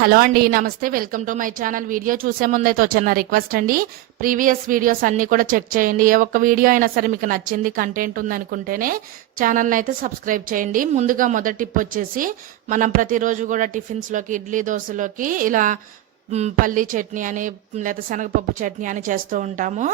Hello అండి నమస్తే. Welcome to my channel. Video చూసే ముందైతే వచ్చిన రిక్వెస్ట్ అండి. ప్రీవియస్ వీడియోస్ అన్నీ కూడా చెక్ చేయండి. ఏ ఒక్క వీడియో అయినా సరే మీకు నచ్చింది కంటెంట్ ఉందనుకుంటేనే ఛానల్ని అయితే సబ్స్క్రైబ్ చేయండి. ముందుగా మొదటి టిప్ వచ్చేసి మనం ప్రతిరోజు కూడా టిఫిన్స్లోకి ఇడ్లీ దోశలోకి ఇలా పల్లీ చట్నీ అని లేదా శనగపప్పు చట్నీ అని చేస్తూ ఉంటాము.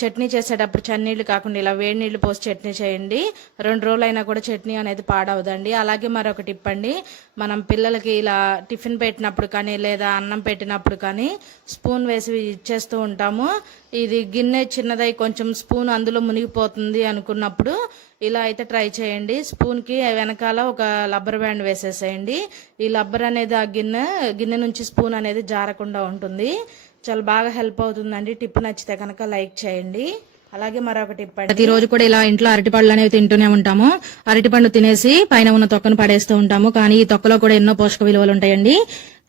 చట్నీ చేసేటప్పుడు చన్నీళ్ళు కాకుండా ఇలా వేడి నీళ్ళు పోసి చట్నీ చేయండి. రెండు రోజులు అయినా కూడా చట్నీ అనేది పాడవదండి. అలాగే మరొక టిప్ అండి మనం పిల్లలకి ఇలా టిఫిన్ పెట్టినప్పుడు కానీ లేదా అన్నం పెట్టినప్పుడు కానీ స్పూన్ వేసి ఇచ్చేస్తూ ఉంటాము. ఇది గిన్నె చిన్నదై కొంచెం స్పూన్ అందులో మునిగిపోతుంది అనుకున్నప్పుడు ఇలా అయితే ట్రై చేయండి. స్పూన్కి వెనకాల ఒక రబ్బర్ బ్యాండ్ వేసేసేయండి. ఈ రబ్బర్ అనేది ఆ గిన్నె గిన్నె నుంచి స్పూన్ అనేది జారకుండా ఉంటుంది. చాలా బాగా హెల్ప్ అవుతుందండి. టిప్ నచ్చితే కనుక లైక్ చేయండి. అలాగే మరొక టిప్ అండి. ప్రతిరోజు కూడా ఇలా ఇంట్లో అరటిపళ్ళు అనేవి తింటూనే ఉంటాము. అరటిపండు తినేసి పైన ఉన్న తొక్కను పడేస్తూ ఉంటాము. కానీ ఈ తొక్కలో కూడా ఎన్నో పోషక విలువలు ఉంటాయండి.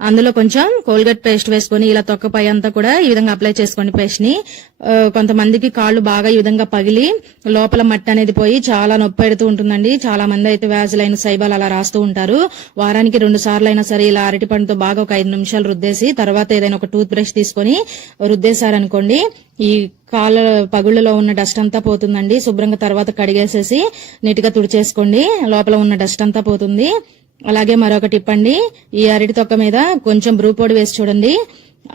అందులో కొంచెం కోల్గేట్ పేస్ట్ వేసుకొని ఇలా తొక్క పై అంతా కూడా ఈ విధంగా అప్లై చేసుకోండి పేస్ట్ని కొంతమందికి కాళ్ళు బాగా ఈ విధంగా పగిలి లోపల మట్టి అనేది పోయి చాలా నొప్పి పెడుతూ ఉంటుందండి. చాలా మంది అయితే వ్యాజులైన సైబాల్ అలా రాస్తూ ఉంటారు. వారానికి రెండు సార్లు అయినా సరే ఇలా అరటిపండుతో బాగా ఒక ఐదు నిమిషాలు రుద్దేసి తర్వాత ఏదైనా ఒక టూత్ బ్రష్ తీసుకొని రుద్దేశారనుకోండి ఈ కాళ్ళ పగుళ్ళలో ఉన్న డస్ట్ అంతా పోతుందండి. శుభ్రంగా తర్వాత కడిగేసేసి నీట్గా తుడిచేసుకోండి. లోపల ఉన్న డస్ట్ అంతా పోతుంది. అలాగే మరొక టిప్ అండి ఈ అరటి తొక్క మీద కొంచెం బ్రూ పొడి వేసి చూడండి.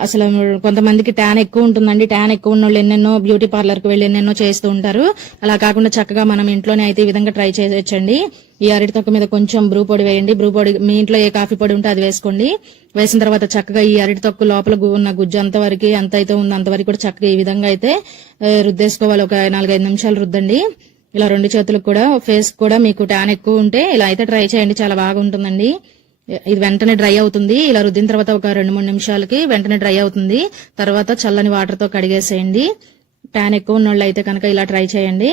అసలు కొంతమందికి ట్యాన్ ఎక్కువ ఉంటుందండి. ట్యాన్ ఎక్కువ ఉన్న వాళ్ళు ఎన్నెన్నో బ్యూటీ పార్లర్కి వెళ్ళి ఎన్నెన్నో చేస్తూ ఉంటారు. అలా కాకుండా చక్కగా మనం ఇంట్లోనే అయితే ఈ విధంగా ట్రై చేయొచ్చండి. ఈ అరటి తొక్క మీద కొంచెం బ్రూ పొడి వేయండి. బ్రూ పొడి మీ ఇంట్లో ఏ కాఫీ పొడి ఉంటే అది వేసుకోండి. వేసిన తర్వాత చక్కగా ఈ అరటి తొక్కు లోపల గు- ఉన్న గుజ్జు అంత వరకు ఎంత అయితే ఉందో అంతవరకు కూడా చక్కగా ఈ విధంగా అయితే రుద్దేసుకోవాలి. ఒక నాలుగైదు నిమిషాలు రుద్దండి. ఇలా రెండు చేతులకు కూడా ఫేస్ కూడా మీకు ట్యాన్ ఎక్కువ ఉంటే ఇలా అయితే ట్రై చేయండి చాలా బాగా ఉంటుందండి ఇది వెంటనే డ్రై అవుతుంది. ఇలా రుద్దిన తర్వాత ఒక రెండు మూడు నిమిషాలకి వెంటనే డ్రై అవుతుంది. తర్వాత చల్లని వాటర్తో కడిగేసేయండి. ట్యాన్ ఎక్కువ ఉన్న అయితే కనుక ఇలా ట్రై చేయండి.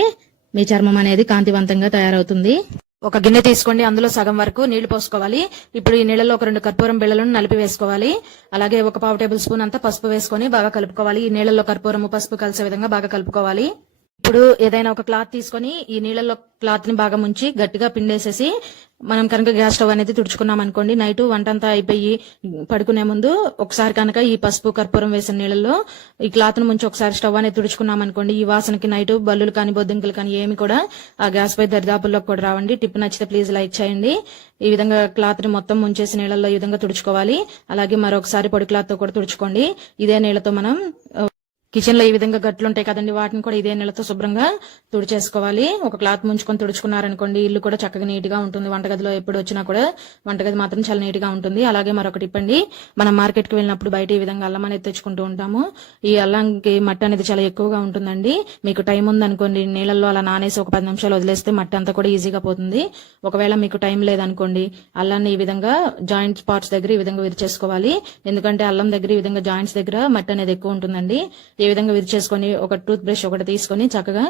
మీ చర్మం అనేది కాంతివంతంగా తయారవుతుంది. ఒక గిన్నె తీసుకోండి. అందులో సగం వరకు నీళ్ళు పోసుకోవాలి. ఇప్పుడు ఈ నీళ్ళలో ఒక రెండు కర్పూరం బిళ్ళలను నలిపి వేసుకోవాలి. అలాగే ఒక పావు టేబుల్ స్పూన్ అంతా పసుపు వేసుకొని బాగా కలుపుకోవాలి. ఈ నీళ్ళలో కర్పూరము పసుపు కలిసే విధంగా బాగా కలుపుకోవాలి. ఇప్పుడు ఏదైనా ఒక క్లాత్ తీసుకొని ఈ నీళ్ళలో క్లాత్ని బాగా ముంచి గట్టిగా పిండేసేసి మనం కనుక గ్యాస్ స్టవ్ అనేది తుడుచుకున్నాం అనుకోండి నైట్ వంట అంతా అయిపోయి పడుకునే ముందు ఒకసారి కనుక ఈ పసుపు కర్పూరం వేసిన నీళ్ళలో ఈ క్లాత్ను ముంచి ఒకసారి స్టవ్ అనేది తుడుచుకున్నాం అనుకోండి ఈ వాసనకి నైట్ బల్లులు కానీ బొద్దింకలు కానీ ఏమి కూడా ఆ గ్యాస్ పై దరిదాపుల్లోకి కూడా రావండి. టిప్ నచ్చితే ప్లీజ్ లైక్ చేయండి. ఈ విధంగా క్లాత్ని మొత్తం ముంచేసి నీళ్ళల్లో ఈ విధంగా తుడుచుకోవాలి. అలాగే మరొకసారి పొడి క్లాత్తో కూడా తుడుచుకోండి. ఇదే నీళ్ళతో మనం కిచెన్లో ఈ విధంగా గట్లు ఉంటాయి కదండి వాటిని కూడా ఇదే నీళ్ళతో శుభ్రంగా తుడిచేసుకోవాలి. ఒక క్లాత్ ముంచుకొని తుడుచుకున్నారనుకోండి ఇల్లు కూడా చక్కగా నీట్గా ఉంటుంది. వంటగదిలో ఎప్పుడు వచ్చినా కూడా వంటగది మాత్రం చాలా నీట్గా ఉంటుంది. అలాగే మరొకటి ఇప్పండి మనం మార్కెట్కి వెళ్ళినప్పుడు బయట ఈ విధంగా అల్లం అనేది తెచ్చుకుంటూ ఉంటాము. ఈ అల్లంకి మట్టి అనేది చాలా ఎక్కువగా ఉంటుందండి. మీకు టైం ఉందనుకోండి నీళ్ళల్లో అలా నానేసి ఒక పది నిమిషాలు వదిలేస్తే మట్టి అంతా కూడా ఈజీగా పోతుంది. ఒకవేళ మీకు టైం లేదనుకోండి అల్లాన్ని ఈ విధంగా జాయింట్ స్పాట్స్ దగ్గర ఈ విధంగా విరిచేసుకోవాలి. ఎందుకంటే అల్లం దగ్గర ఈ విధంగా జాయింట్స్ దగ్గర మట్టి అనేది ఎక్కువ ఉంటుందండి. ఈ విధంగా విరిచేసుకొని ఒక టూత్ బ్రష్ ఒకటి తీసుకొని చక్కగా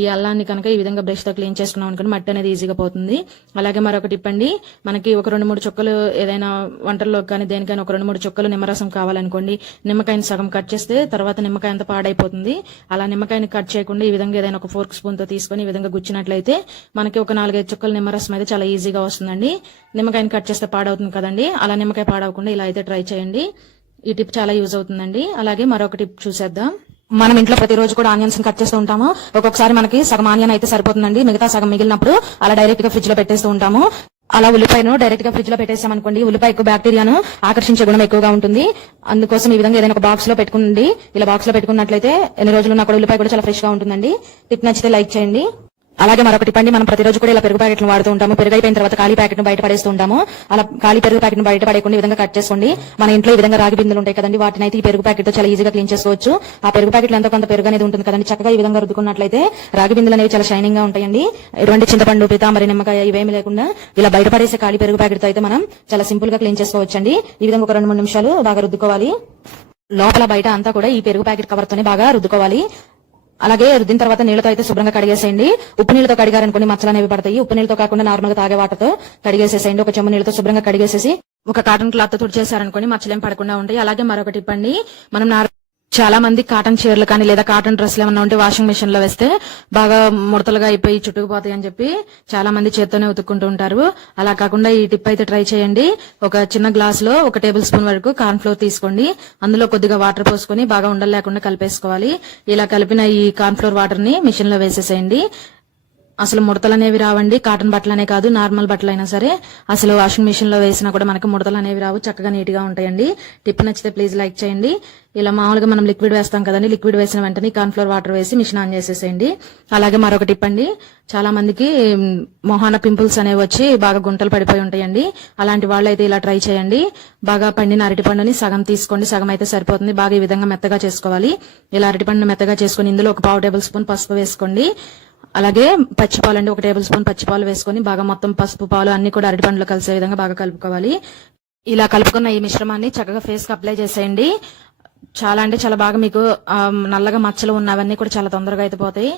ఈ అల్లాన్ని కనుక ఈ విధంగా బ్రష్తో క్లీన్ చేసుకున్నాం అనుకోండి మట్టి అనేది ఈజీగా పోతుంది. అలాగే మరొకటి ఇప్పండి మనకి ఒక రెండు మూడు చుక్కలు ఏదైనా వంటల్లో కానీ దేనికైనా ఒక రెండు మూడు చుక్కలు నిమ్మరసం కావాలనుకోండి నిమ్మకాయని సగం కట్ చేస్తే తర్వాత నిమ్మకాయ అంతా పాడైపోతుంది. అలా నిమ్మకాయని కట్ చేయకుండా ఈ విధంగా ఏదైనా ఒక ఫోర్క్ స్పూన్తో తీసుకొని ఈ విధంగా గుచ్చినట్లయితే మనకి ఒక నాలుగైదు చుక్కలు నిమ్మరసం అయితే చాలా ఈజీగా వస్తుందండి. నిమ్మకాయని కట్ చేస్తే పాడవుతుంది కదండి. అలా నిమ్మకాయ పాడవకుండా ఇలా అయితే ట్రై చేయండి. ఈ టిప్ చాలా యూజ్ అవుతుందండి. అలాగే మరొక టిప్ చూసేద్దాం. మనం ఇంట్లో ప్రతిరోజు కూడా ఆనియన్స్ కట్ చేస్తూ ఉంటాము. ఒక్కొక్కసారి మనకి సగం ఆనియన్ అయితే సరిపోతుందండి. మిగతా సగం మిగిలినప్పుడు అలా డైరెక్ట్గా ఫ్రిడ్జ్లో పెట్టేస్తూ ఉంటాము. అలా ఉల్లిపాయను డైరెక్ట్గా ఫ్రిడ్జ్లో పెట్టేసామనుకోండి ఉల్లిపాయ ఎక్కువ బ్యాక్టీరియాను ఆకర్షించే గుణం ఎక్కువగా ఉంటుంది. అందుకోసం ఈ విధంగా ఏదైనా ఒక బాక్స్లో పెట్టుకుండి. ఇలా బాక్స్లో పెట్టుకున్నట్లయితే ఎన్ని రోజులు ఉన్నా కూడా ఉల్లిపాయ కూడా చాలా ఫ్రెష్గా ఉంటుందండి. టిప్ నచ్చితే లైక్ చేయండి. అలాగే మరొకటి పండి మనం ప్రతిరోజు కూడా ఇలా పెరుగు ప్యాకెట్లు వాడుతూ ఉంటాము. పెరుగు అయిపోయిన తర్వాత ఖాళీ ప్యాకెట్ బయట పడేస్తూ ఉంటాము. అలా ఖాళీ పెరుగు ప్యాకెట్ బయట పడేకుండా ఈ విధంగా కట్ చేసుకోండి. మన ఇంట్లో ఈ విధంగా రాగి బిందులు ఉంటాయి కదండి వాటిని అయితే ఈ పెరుగు ప్యాకెట్తో చాలా ఈజీగా క్లీన్ చేసుకోవచ్చు. ఆ పెరుగు ప్యాకెట్ ఎంతో కొంత పెరుగు అనేది ఉంటుంది కదండి. చక్కగా ఈ విధంగా రుద్దుకున్నట్లయితే రాగి బిందులు అనేవి చాలా షైనింగ్గా ఉంటాయండి. ఎటువంటి చింతపండు మరి నిమ్మకాయ ఇవేమి లేకుండా ఇలా బయట పడేసే ఖాళీ పెరుగు ప్యాకెట్తో అయితే మనం చాలా సింపుల్గా క్లీన్ చేసుకోవచ్చండి. ఈ విధంగా ఒక రెండు మూడు నిమిషాలు బాగా రుద్దుకోవాలి. లోపల బయట అంతా కూడా ఈ పెరుగు ప్యాకెట్ కవర్ తోనే బాగా రుద్దుకోవాలి. అలాగే రుద్దిన తర్వాత నీళ్ళతో అయితే శుభ్రంగా కడిగేసేయండి. ఉప్పు నీళ్ళతో కడిగారనుకోండి మచ్చలు అనేవి పడతాయి. ఉప్పు నీళ్ళతో కాకుండా నార్మల్గా తాగే వాటర్తో కడిగేసేసేయండి. ఒక చెమ్ము నీళ్ళతో శుభ్రంగా కడిగేసేసి ఒక కాటన్ క్లాత్తో తుడిచేసారనుకోండి మచ్చలేం పడకుండా ఉంటాయి. అలాగే మరొకటి ఇప్పండి. మనం నార్- చాలా మంది కాటన్ చీరలు కానీ లేదా కాటన్ డ్రెస్లు ఏమన్నా ఉంటే వాషింగ్ మిషన్లో వేస్తే బాగా ముడతలుగా అయిపోయి చుట్టుకుపోతాయి అని చెప్పి చాలా మంది చేత్తోనే ఉతుక్కుంటూ ఉంటారు. అలా కాకుండా ఈ టిప్ అయితే ట్రై చేయండి. ఒక చిన్న గ్లాస్లో ఒక టేబుల్ స్పూన్ వరకు కార్న్ ఫ్లోర్ తీసుకోండి. అందులో కొద్దిగా వాటర్ పోసుకొని బాగా ఉండలేకుండా కలిపేసుకోవాలి. ఇలా కలిపిన ఈ కార్న్ ఫ్లోర్ వాటర్ని మిషన్లో వేసేసేయండి. అసలు ముడతలు అనేవి రావండి కాటన్ బట్టలనే కాదు నార్మల్ బట్టలు అయినా సరే. అసలు వాషింగ్ మిషన్లో వేసినా కూడా మనకి ముడతలు అనేవి రావు చక్కగా నీట్గా ఉంటాయండి. టిప్ నచ్చితే ప్లీజ్ లైక్ చేయండి. ఇలా మామూలుగా మనం లిక్విడ్ వేస్తాం కదండి లిక్విడ్ వేసిన వెంటనే కార్న్ఫ్లోర్ వాటర్ వేసి మిషన్ ఆన్ చేసేసేయండి. అలాగే మరొక టిప్ అండి చాలా మందికి మొహాన పింపుల్స్ అనేవి వచ్చి బాగా గుంటలు పడిపోయి ఉంటాయండి. అలాంటి వాళ్ళు అయితే ఇలా ట్రై చేయండి. బాగా పండిన అరటి పండుని సగం తీసుకోండి సగం అయితే సరిపోతుంది. బాగా ఈ విధంగా మెత్తగా చేసుకోవాలి. ఇలా అరటిపండుని మెత్తగా చేసుకుని ఇందులో ఒక పావు టేబుల్ స్పూన్ పసుపు వేసుకోండి. అలాగే పచ్చిపాలు అండి ఒక టేబుల్ స్పూన్ పచ్చిపాలు వేసుకొని బాగా మొత్తం పసుపు పాలు అన్ని కూడా అరటి పండ్లు కలిసే విధంగా బాగా కలుపుకోవాలి. ఇలా కలుపుకున్న ఈ మిశ్రమాన్ని చక్కగా ఫేస్కి అప్లై చేసేయండి. చాలా అంటే చాలా బాగా మీకు నల్లగా మచ్చలు ఉన్నవన్నీ కూడా చాలా తొందరగా అయితే పోతాయి.